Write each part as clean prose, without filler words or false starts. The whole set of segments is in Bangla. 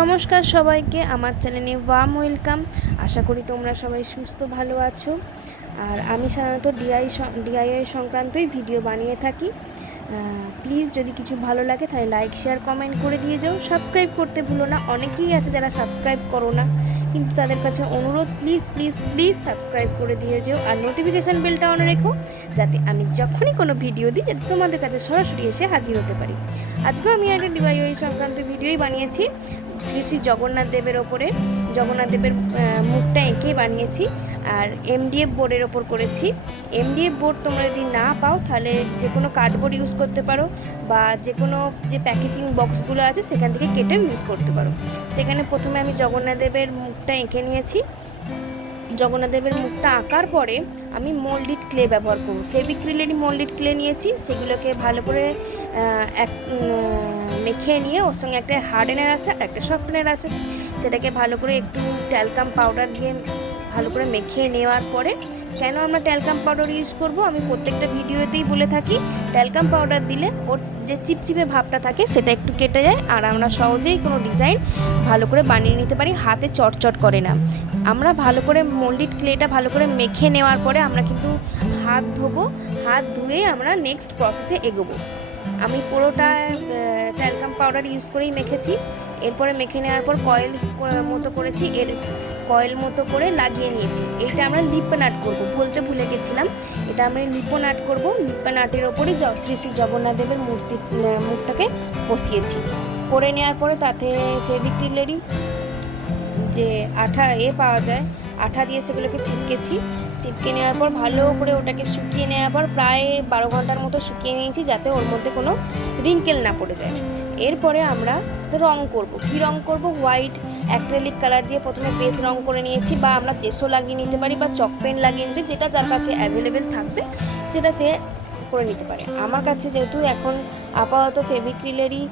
নমস্কার সবাইকে আমার চ্যানেলে ওয়ার্ম ওয়েলকাম। আশা করি তোমরা সবাই সুস্থ ভালো আছো। আর আমি সাধারণত ডিআইওয়াই সংক্রান্তই ভিডিও বানিয়ে থাকি। প্লিজ যদি কিছু ভালো লাগে তাহলে লাইক শেয়ার কমেন্ট করে দিয়ে যাও। সাবস্ক্রাইব করতে ভুলো না, অনেকেই আছে যারা সাবস্ক্রাইব করো না, কিন্তু তাদের কাছে অনুরোধ প্লিজ প্লিজ প্লিজ সাবস্ক্রাইব করে দিয়ে যাও আর নোটিফিকেশান বেলটা অন রেখো, যাতে আমি যখনই কোনো ভিডিও দিই যাতে তোমাদের কাছে সরাসরি এসে হাজির হতে পারি। আজকেও আমি একটা ডিআইওয়াই সংক্রান্ত ভিডিওই বানিয়েছি। শ্রী শ্রী জগন্নাথ দেবের ওপরে জগন্নাথ দেবের মুখটা এঁকে বানিয়েছি আর এমডিএফ বোর্ডের ওপর করেছি। এমডিএফ বোর্ড তোমরা যদি না পাও তাহলে যে কোনো কার্ডবোর্ড ইউজ করতে পারো বা যে কোনো যে প্যাকেজিং বক্সগুলো আছে সেখান থেকে কেটেও ইউজ করতে পারো। সেখানে প্রথমে আমি জগন্নাথ দেবের মুখটা এঁকে নিয়েছি। জগন্নাথ দেবের মুখটা আঁকার পরে আমি মোল্ড ইট ক্লে ব্যবহার করব। ফেভিক্রিলেরই মোল্ড ইট ক্লে নিয়েছি, সেগুলোকে ভালো করে মেখে নিয়ে ওর সঙ্গে একটা হার্ডেনার আছে আর একটা সফটনার আছে, সেটাকে ভালো করে একটু ট্যালকাম পাউডার দিয়ে ভালো করে মেখে নেওয়ার পরে, কেন আমরা ট্যালকাম পাউডার ইউজ করব আমি প্রত্যেকটা ভিডিওতেই বলে থাকি, ট্যালকাম পাউডার দিলে ওর যে চিপচিপে ভাবটা থাকে সেটা একটু কেটে যায় আর আমরা সহজেই কোনো ডিজাইন ভালো করে বানিয়ে নিতে পারি, হাতে চটচট করে না। আমরা ভালো করে মোল্ডেড ক্লেটা ভালো করে মেখে নেওয়ার পরে আমরা কিন্তু হাত ধোবো, হাত ধুয়েই আমরা নেক্সট প্রসেসে এগোবো। আমি পুরোটা ট্যালকাম পাউডার ইউজ করেই মেখেছি। এরপরে মেখে নেওয়ার পর কয়েল মতো করেছি, এর কয়েল মতো করে লাগিয়ে নিয়েছি। এইটা আমরা লিপ্পান আর্ট করবো, বলতে ভুলে গেছিলাম, এটা আমরা লিপ্পান আর্ট করবো। লিপ্পান আর্টের ওপরেই শ্রী শ্রী জগন্নাথ দেবের মুখটাকে বসিয়েছি। করে নেওয়ার পরে তাতে ফেভিক্রিলেরই যে আঠা পাওয়া যায়, আঠা দিয়ে সেগুলোকে চিপকে নেওয়ার পর ভালো করে ওটাকে শুকিয়ে নেওয়ার পর প্রায় 12 ঘন্টার মতো শুকিয়ে নিয়েছি, যাতে ওর মধ্যে কোনো রিঙ্কেল না পড়ে যায়। এরপরে আমরা রং করব। কী রং করব? হোয়াইট অ্যাক্রিলিক কালার দিয়ে প্রথমে বেস রং করে নিয়েছি, বা আমরা জেসো লাগিয়ে নিতে পারি বা চক পেন লাগিয়ে নিতে, যেটা যার কাছে অ্যাভেলেবেল থাকবে সেটা সে করে নিতে পারে। আমার কাছে যেহেতু এখন আপাতত ফেভিক্রিলেরই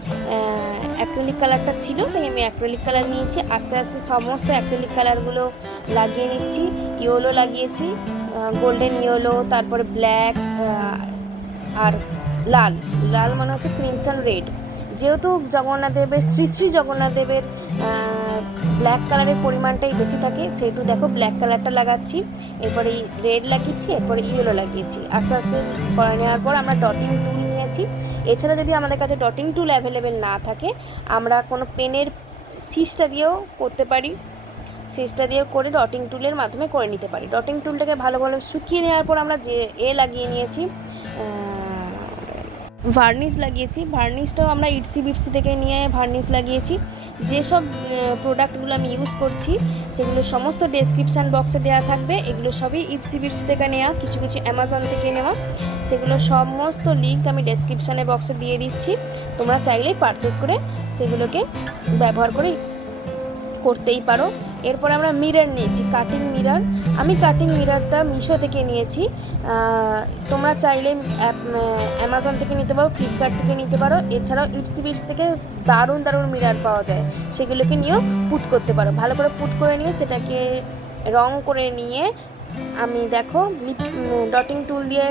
অ্যাক্রিলিক কালারটা ছিল, তাই আমি অ্যাক্রিলিক কালার নিয়েছি। আস্তে আস্তে সমস্ত অ্যাক্রিলিক কালারগুলো লাগিয়ে নিচ্ছি। ইয়েলো লাগিয়েছি, গোল্ডেন ইয়েলো, তারপরে ব্ল্যাক আর লাল মানে হচ্ছে ক্রিমসন রেড। যেহেতু জগন্নাথ দেবের শ্রী শ্রী জগন্নাথ দেবের ব্ল্যাক কালারের পরিমাণটাই বেশি থাকে, সেহেতু দেখো ব্ল্যাক কালারটা লাগাচ্ছি, এরপরে রেড লাগিয়েছি, এরপরে ইয়েলো লাগিয়েছি। আস্তে আস্তে করে নেওয়ার পর আমরা ডটিং টুল নিয়েছি। এছাড়া যদি আমাদের কাছে ডটিং টুল অ্যাভেলেবেল না থাকে, আমরা কোনো পেনের সিসটা দিয়েও করতে পারি। সিসটা দিয়ে করে ডটিং টুলের মাধ্যমে করে নিতে পারি। ডটিং টুলটাকে ভালো শুকিয়ে নেওয়ার পর আমরা যে লাগিয়ে নিয়েছি, ভার্নিশ লাগিয়েছি। ভার্নিশটাও আমরা ইটসি বিটসি থেকে নিয়ে ভার্নিশ লাগিয়েছি। যেসব প্রোডাক্টগুলো আমি ইউজ করছি সেগুলো সমস্ত ডেসক্রিপশান বক্সে দেওয়া থাকবে। এগুলো সবই ইটসি বিটসি থেকে নেওয়া, কিছু কিছু অ্যামাজন থেকে নেওয়া। সেগুলো সমস্ত লিঙ্ক আমি ডেসক্রিপশানে বক্সে দিয়ে দিচ্ছি, তোমরা চাইলেই পারচেস করে সেগুলোকে ব্যবহার করে করতেই পারো। এরপরে আমরা মিরর নিয়েছি, কাটিং মিরর। আমি কাটিং মিররটা মিশো থেকে নিয়েছি, তোমরা চাইলে অ্যামাজন থেকে নিতে পারো, ফ্লিপকার্ট থেকে নিতে পারো। এছাড়াও ইটসি বিটস থেকে দারুণ মিরর পাওয়া যায়, সেগুলোকে নিয়েও পুট করতে পারো। ভালো করে পুট করে নিয়ে সেটাকে রং করে নিয়ে আমি দেখো ডটিং টুল দিয়ে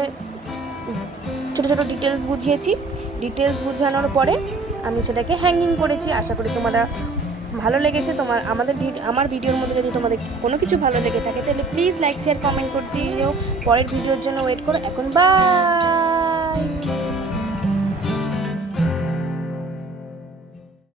ছোটো ছোটো ডিটেলস বুঝিয়েছি। ডিটেলস বুঝানোর পরে আমি সেটাকে হ্যাঙ্গিং করেছি। আশা করি তোমরা ভালো লেগেছে। আমার ভিডিওর মধ্যে যদি তোমাদের কোনো কিছু ভালো লেগে থাকে তাহলে প্লিজ লাইক শেয়ার কমেন্ট করতে দিও। পরের ভিডিওর জন্য ওয়েট করো। এখন বাই।